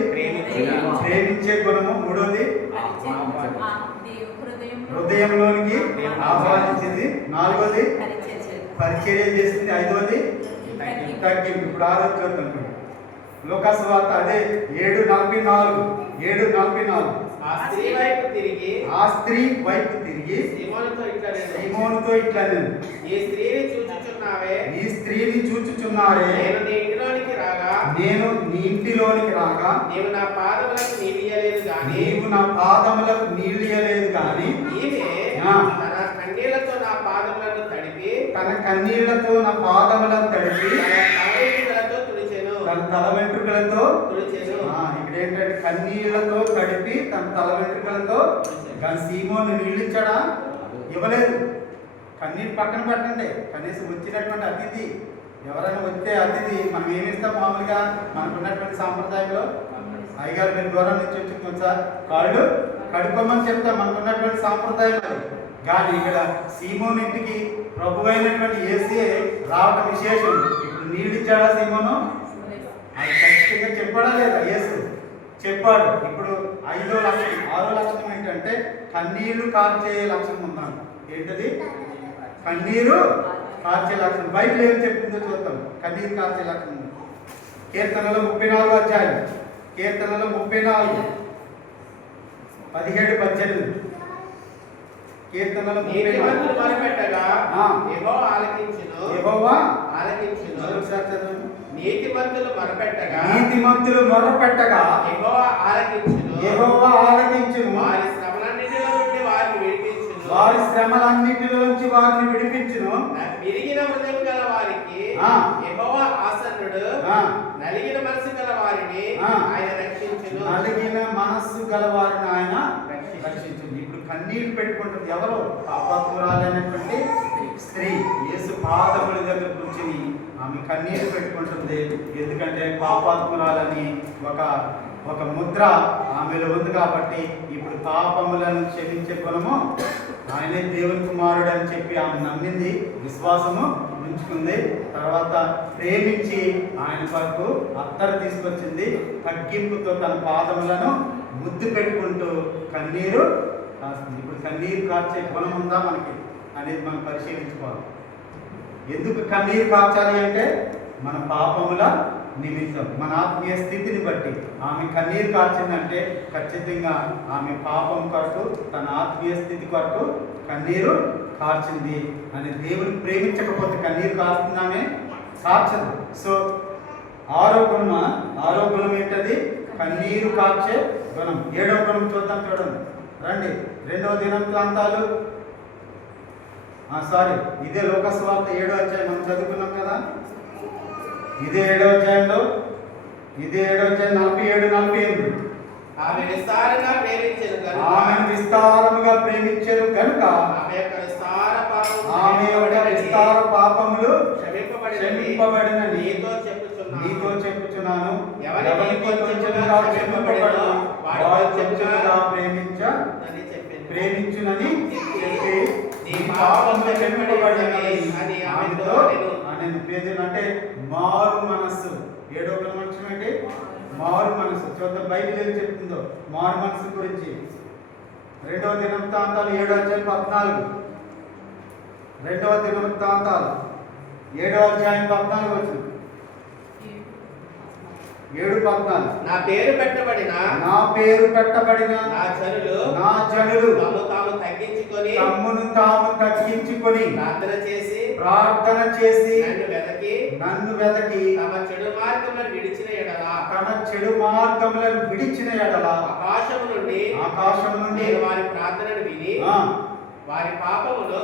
ప్రేమించే గుణము. మూడవది హృదయంలోనికి ఆహ్వానించింది. 4వది పరిచర్య చేసింది. 5వది తగ్గింపు. ఇప్పుడు ఆలోచన లోకాసు వార్త అదే 7:44 ఆ స్త్రీ వైపు తిరిగి సీమోనుతో ఇట్లా ఈ స్త్రీని చూచుచున్నావే నేను నీ ఇంటిలోనికి రాగా నీవు నా పాదములకు నీళ్ళియలేదు గాని ఈమె తన కన్నీళ్లతో నా పాదములను తడిపి తన తల వెంట్రుకలతో తుడిచెను. ఇక్కడ ఏంటంటే కన్నీళ్లతో తడిపి తన తల వెంట్రుకలతో. కానీ సీమోను నీళ్ళు ఇచ్చాడా? ఇవ్వలేదు. కన్నీరు పక్కన పెట్టండి. కనీసం వచ్చినటువంటి అతిథి, ఎవరైనా వస్తే అతిథి మనం ఏమిస్తాం? మామూలుగా మనకు ఉన్నటువంటి సాంప్రదాయంలో అయ్యగారు మీరు దూరం నుంచి వచ్చి కొంచెం కాళ్ళు కడుక్కోమని చెప్తాం, మనకు ఉన్నటువంటి సాంప్రదాయం అది. కానీ ఇక్కడ సీమోను ఇంటికి ప్రభు అయినటువంటి యేసే రావడం విశేషం. ఇప్పుడు నీళ్ళు ఇచ్చాడా సీమోను? అది ఖచ్చితంగా చెప్పాడా లేదా? యేసు చెప్పాడు. ఇప్పుడు 5వ లక్షణం 6వ లక్షణం ఏంటంటే కన్నీళ్లు కార్చే లక్షణం ఉన్నాను. ఏంటది? కన్నీరు కార్చే లక్షణం. బైబిల్ ఏం చెప్తుందో చూద్దాం. కన్నీరు కార్చే లక్షణం కీర్తనలో 34వ అధ్యాయం, కీర్తనలో 34 17-18 కీర్తనలో నీతిమంతులు మొర్రపెట్టగా యెహోవా ఆలకించును. వారి శ్రమలన్నిటిలో నుంచి వారిని విడిపించును. విరిగిన హృదయం గల వారికి యెహోవా ఆసన్నుడు. నలిగిన మనసు గల వారిని ఆయన రక్షించును. నలిగిన మనస్సు గల వారిని ఆయన రక్షించును. ఇప్పుడు కన్నీళ్లు పెట్టుకుంటుంది ఎవరు? పాపాత్మురాలైనటువంటి స్త్రీ యేసు పాదముల దగ్గర కూర్చుని ఆమె కన్నీళ్లు పెట్టుకుంటుంది. ఎందుకంటే పాపాత్మురాలని ఒక ముద్ర ఆమెలో ఉంది కాబట్టి ఇప్పుడు పాపములను క్షమించే గుణము ఆయనే దేవుని కుమారుడు అని చెప్పి ఆమె నమ్మింది, విశ్వాసము ఉంచుకుంది. తర్వాత ప్రేమించి ఆయన వరకు అత్తరు తీసుకొచ్చింది. తగ్గింపుతో తన పాదములను ముద్దు పెట్టుకుంటూ కన్నీరు కాస్తుంది. ఇప్పుడు కన్నీరు కార్చే గుణం ఉందా మనకి అనేది మనం పరిశీలించుకోవాలి. ఎందుకు కన్నీరు కార్చాలి అంటే మన పాపముల నిమిత్తం, మన ఆత్మీయ స్థితిని బట్టి. ఆమె కన్నీరు కార్చిందంటే ఖచ్చితంగా ఆమె పాపం కొరకు, తన ఆత్మీయ స్థితి కొరకు కన్నీరు కార్చింది అని. దేవుని ప్రేమించకపోతే కన్నీరు కారుతుందామే? కార్చదు. సో ఆరో గుణం ఏంటది? కన్నీరు కార్చే గుణం. 7వ గుణం చూద్దాం, చూడండి రండి. 2వ దినవృత్తాంతాలు ఇదే లోకాసు వార్త 7వ అధ్యాయం మనం చదువుకున్నాం కదా. ఇదే 7వ అధ్యాయంలో 47-48 ఆమెను విస్తారముగా ప్రేమించెను కనుక ఆమె యొక్క విస్తార పాపములు క్షమింపబడిన నీతో చెప్పుచున్నాను. ఎవరికి కొంచెముగా క్షమింపబడును వాడు కొంచెముగా ప్రేమించునని చెప్పి నీ పాపములు క్షమింపబడినవి ఆమెతో నేను పేదలు. అంటే మారు మనస్సు. 7వ గుణం అంటే మారు మనసు. చూద్దాం బైబిల్ ఏం చెప్తుందో మారు మనసు గురించి. 2వ దినవృత్తాంతాలు 7వ అధ్యాయం 14. 2వ దినవృత్తాంతాలు 7వ అధ్యాయం 14 వచ్చింది. 7:14 నా పేరు పెట్టబడిన నా జనులు తమ్మును తాము తగ్గించుకొని ప్రార్థన చేసి నన్ను వెదకి తమ చెడు మార్గములను విడిచిన ఎడల ఆకాశము నుండి నేను వారి ప్రార్థనను విని వారి పాపములను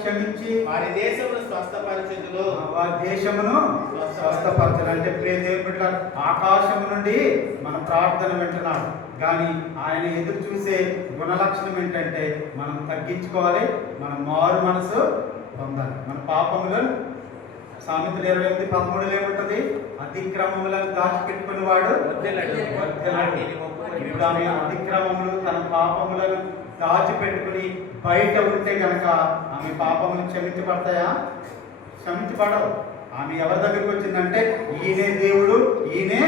క్షమించి వారి దేశమును స్వస్థపరచుదును. వారి దేశమును స్వస్థపరచు. అంటే ప్రియ దేవుని బిడ్డ, ఆకాశము నుండి మన ప్రార్థన వింటున్నాడు. కానీ ఆయన ఎదురు చూసే గుణలక్షణం ఏంటంటే మనం తగ్గించుకోవాలి, మనం మారు మనసు పొందాలి. మన పాపములను సామెతలు 28:13 ఏముంటది? అతిక్రమములను దాచిపెట్టుకుని వాడు ఇప్పుడు ఆమె అతిక్రమములు, తన పాపములను దాచిపెట్టుకుని బయట ఉంటే కనుక ఆమె పాపములు క్షమించబడతాయా? క్షమించబడవు. ఆమె ఎవరి దగ్గరికి వచ్చిందంటే ఈయనే దేవుడు, ఈయనే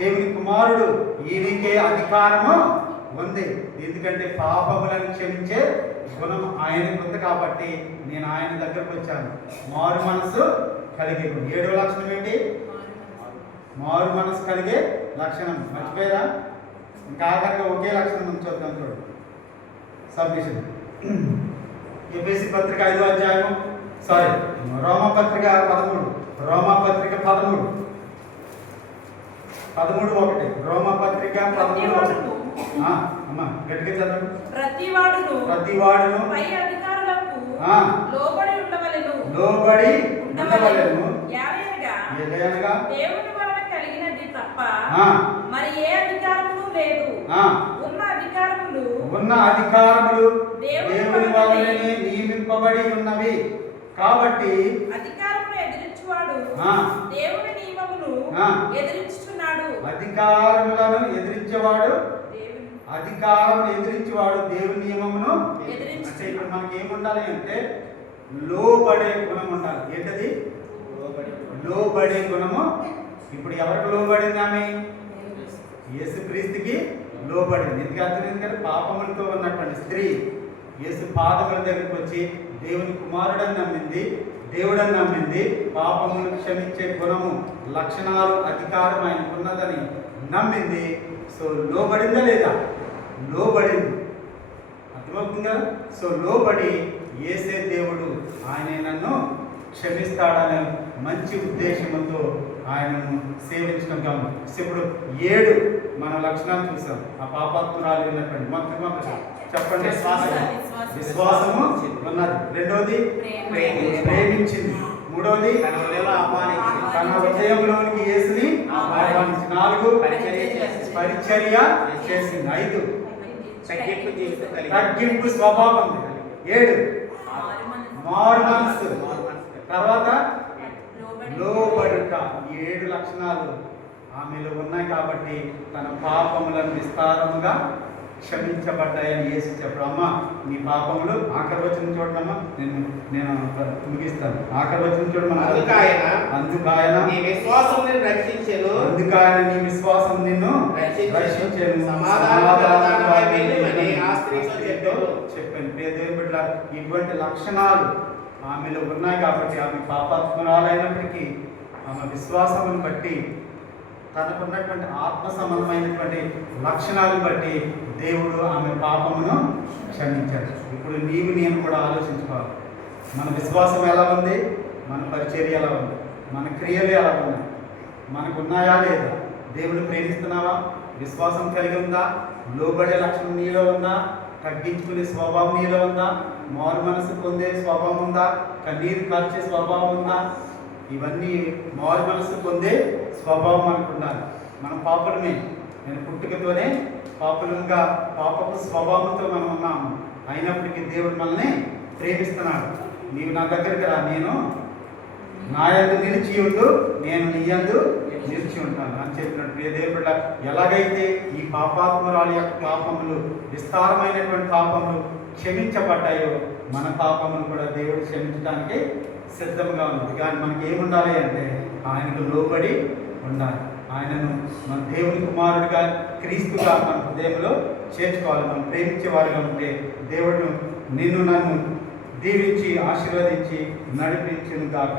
దేవుని కుమారుడు, ఈయనకే అధికారము ఉంది. ఎందుకంటే పాపములను క్షమించే గుణం ఆయనకు ఉంది కాబట్టి నేను ఆయన దగ్గరకు వచ్చాను. మారు మనసు కలిగే 7వ లక్షణం ఏంటి? మారు మనసు కలిగే లక్షణం. మర్చిపోయారా? ఇంకా ఆఖరిగా ఒకే లక్షణం ఉంచొద్దాం. చూడు, సబ్మిషన్. ఎఫెసీ పత్రిక 5వ అధ్యాయం, రోమాపత్రిక 13, రోమాపత్రిక 13:1. రోమాపత్రిక 13:1. అమ్మా గట్టిగా చదవండి. ప్రతివాడును పై అధికారులకు లోబడి ఉండవలెను. ఏలయనగా దేవుని వలన కలిగినది తప్ప మరి ఏ అధికారమును లేదు. ఉన్న అధికారములు దేవుని వలననే నియమింపబడి ఉన్నవి. కాబట్టి అధికారమును ఎదిరించువాడు దేవుని నియమమును ఎదిరించుచున్నాడు. అధికారములను ఎదిరించేవాడు దేవుని నియమమును అంటే ఇప్పుడు మనకి ఏముండాలి అంటే లోబడే గుణం ఉండాలి. ఏంటది? లోబడే గుణము. ఇప్పుడు ఎవరికి లోబడింది? ఆమె యేసుక్రీస్తుకి లోబడింది. ఎందుకు అర్థమైంది? పాపములతో ఉన్నటువంటి స్త్రీ యేసు పాదముల దగ్గరికి వచ్చి దేవుని కుమారుడని నమ్మింది, దేవుడని నమ్మింది. పాపములు క్షమించే గుణము, లక్షణాలు, అధికారం ఆయనకు ఉన్నదని నమ్మింది. సో లోబడిందా లేదా? లోబడింది. అర్థమవుతుందా? సో లోబడి యేసే దేవుడు ఆయన నన్ను క్షమిస్తాడనే మంచి ఉద్దేశంతో ఆయనను సేవించడం కాదు. ఇప్పుడు 7 మన లక్షణాలు చూసాం. ఆ పాపాత్మురాలు ఉన్నటువంటి మొదటి చెప్పండి. విశ్వాసము ఉన్నది. రెండవది ప్రేమించింది. మూడవది తన హృదయంలోనికి యేసుని ఆహ్వానించింది. 4 పరిచర్య చేసింది. 5 తగ్గింపు స్వభావం. 7 మారు మనసు. తర్వాత లోబడుట. 7 లక్షణాలు ఆమెలో ఉన్నాయి కాబట్టి తన పాపములను విస్తారముగా క్షమించబడ్డాయని యేసు చెప్పాడు. అమ్మ నీ పాపములు, ఆఖరి వచనం చూడమ్మా, నేను ముగిస్తాను. ఆఖరి వచనం చూడమని. అందుకాయన నీ విశ్వాసం నిన్ను రక్షించెను. చెప్పాను. దేవుని బిడ్డ ఇటువంటి లక్షణాలు ఆమెలో ఉన్నాయి కాబట్టి ఆమె పాపాత్మురాలైనప్పటికీ ఆమె విశ్వాసమును బట్టి తనకున్నటువంటి ఆత్మ సంబంధమైనటువంటి లక్షణాలను బట్టి దేవుడు ఆమె పాపమును క్షమించాడు. ఇప్పుడు నీవు నేను కూడా ఆలోచించుకోవాలి. మన విశ్వాసం ఎలా ఉంది? మన పరిచర్య ఎలా ఉంది? మన క్రియలు ఎలా ఉన్నాయి? మనకు ఉన్నాయా లేదా? దేవుడు ప్రేమిస్తున్నావా? విశ్వాసం కలిగి ఉందా? లోబడే లక్షణం నీలో ఉందా? తగ్గించుకునే స్వభావం నీలో ఉందా? మారు మనసు పొందే స్వభావం ఉందా? కన్నీరు కార్చే స్వభావం ఉందా? ఇవన్నీ మారు మనసు పొందే స్వభావం మనకు ఉండాలి. మనం పాపులమే. నేను పుట్టుకతోనే పాపులంగా పాపపు స్వభావంతో మనం ఉన్నాము. అయినప్పటికీ దేవుడు మనల్ని ప్రేమిస్తున్నాడు. నీవు నా దగ్గరికి రా, నేను నా యందు నిలిచి ఉండు, నేను నీ యందు నిలిచి ఉంటాను అని చెప్పినట్టు దేవుడు ఎలాగైతే ఈ పాపాత్మురాలు యొక్క పాపములు, విస్తారమైనటువంటి పాపములు క్షమించబడ్డాయో మన పాపములు కూడా దేవుడు క్షమించడానికి సిద్ధంగా ఉంది. కానీ మనకి ఏముండాలి అంటే ఆయనకు లోబడి ఉండాలి. ఆయనను మన దేవుని కుమారుడిగా, క్రీస్తుగా మన హృదయంలో చేర్చుకోవాలి. మనం ప్రేమించే వారిగా ఉంటే దేవుడు నిన్ను నన్ను దీవించి ఆశీర్వదించి నడిపించును గాక.